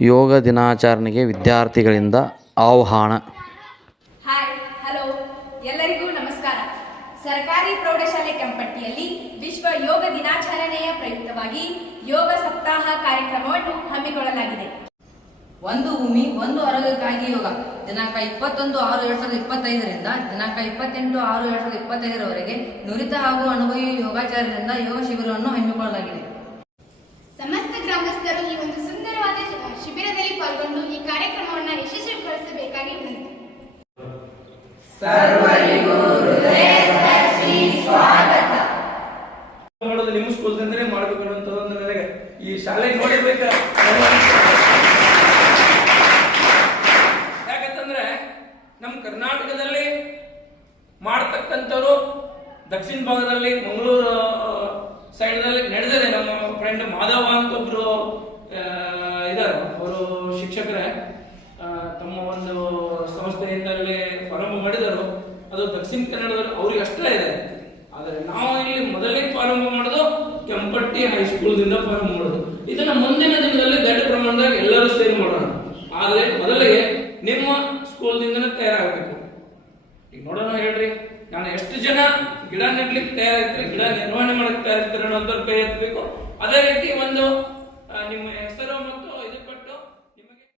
ಯೋಗ ದಿನಾಚರಣೆಗೆ ವಿದ್ಯಾರ್ಥಿಗಳಿಂದ ಆಹ್ವಾನ. ಹಾಯ್, ಹಲೋ, ಎಲ್ಲರಿಗೂ ನಮಸ್ಕಾರ. ಸರ್ಕಾರಿ ಪ್ರೌಢಶಾಲೆ ಕೆಂಪಟ್ಟಿಯಲ್ಲಿ ವಿಶ್ವ ಯೋಗ ದಿನಾಚರಣೆಯ ಪ್ರಯುಕ್ತವಾಗಿ ಯೋಗ ಸಪ್ತಾಹ ಕಾರ್ಯಕ್ರಮವನ್ನು ಹಮ್ಮಿಕೊಳ್ಳಲಾಗಿದೆ. ಒಂದು ಭೂಮಿ ಒಂದು ಆರೋಗ್ಯಕ್ಕಾಗಿ ಯೋಗ ದಿನಾಂಕ 21/6/2025 ದಿನಾಂಕ 28/6/2025 ನುರಿತ ಹಾಗೂ ಅನುಭವಿ ಯೋಗಾಚಾರ್ಯರಿಂದ ಯೋಗ ಶಿಬಿರವನ್ನು ಹಮ್ಮಿಕೊಳ್ಳಲಾಗಿದೆ. ಸಮಸ್ತ ಗ್ರಾಮಸ್ಥರು ಈ ಒಂದು ಸುಂದರವಾದ ಶಿಬಿರದಲ್ಲಿ ಪಾಲ್ಗೊಂಡು ಈ ಕಾರ್ಯಕ್ರಮವನ್ನು ಯಶಸ್ವಿಗೊಳಿಸಬೇಕಾಗಿ ವಿನಂತಿ. ಸರ್ವರಿಗೂ ಹೃದಯಸ್ಪರ್ಶಿ ಸ್ವಾಗತ. ಮಾಡೋದು ನಿಮ್ಮ ಸ್ಕೂಲ್ದಿಂದಲೇ ಮಾಡಬೇಕು ಅನ್ನೋಂಥದ್ದು ನನಗೆ ಈ ಶಾಲೆ ನೋಡಿರ್ಬೇಕ. ಯಾಕಂತಂದ್ರೆ ನಮ್ಮ ಕರ್ನಾಟಕದಲ್ಲಿ ಮಾಡ್ತಕ್ಕಂಥವ್ರು ದಕ್ಷಿಣ ಭಾಗದಲ್ಲಿ ಮಂಗಳೂರು ಸೈಡ್ನಲ್ಲಿ ನಡೆದಿದೆ. ನಮ್ಮ ಫ್ರೆಂಡ್ ಮಾಧವ ಅಂತ ಒಬ್ರು ಇದ್ದಾರೆ, ಅವರು ಶಿಕ್ಷಕರೇ ತಮ್ಮ ಒಂದು ಸಂಸ್ಥೆಯಿಂದಲೇ ಪ್ರಾರಂಭ ಮಾಡಿದರು. ಅದು ದಕ್ಷಿಣ ಕನ್ನಡದಲ್ಲಿ ಅವ್ರಿಗೆ ಅಷ್ಟೇ ಇದೆ. ಆದರೆ ನಾವು ಇಲ್ಲಿ ಮೊದಲೇ ಪ್ರಾರಂಭ ಮಾಡೋದು ಕೆಂಪಟ್ಟಿ ಹೈಸ್ಕೂಲ್ದಿಂದ ಪ್ರಾರಂಭ ಮಾಡೋದು. ಇದನ್ನ ಮುಂದಿನ ದಿನದಲ್ಲಿ ದೊಡ್ಡ ಪ್ರಮಾಣದಾಗ ಎಲ್ಲರೂ ಸೇರಿ ಮಾಡೋಣ. ಆದರೆ ಮೊದಲಿಗೆ ನಿಮ್ಮ ಸ್ಕೂಲ್ದಿಂದನೇ ತಯಾರಾಗಬೇಕು. ಈಗ ನೋಡೋಣ, ಹೇಳ್ರಿ, ನಾನು ಎಷ್ಟು ಜನ ಗಿಡ ನೆಡ್ಲಿಕ್ಕೆ ತಯಾರಿರ್ತಾರೆ, ಗಿಡ ನಿರ್ವಹಣೆ ಮಾಡಕ್ಕೆ ತಯಾರಿರ್ತಾರೆ ಅನ್ನೋದ್ರ ಕೈ ಎತ್ತಬೇಕು. ಅದೇ ರೀತಿ ಒಂದು ನಿಮ್ಮ ಹೆಸರು ಮತ್ತು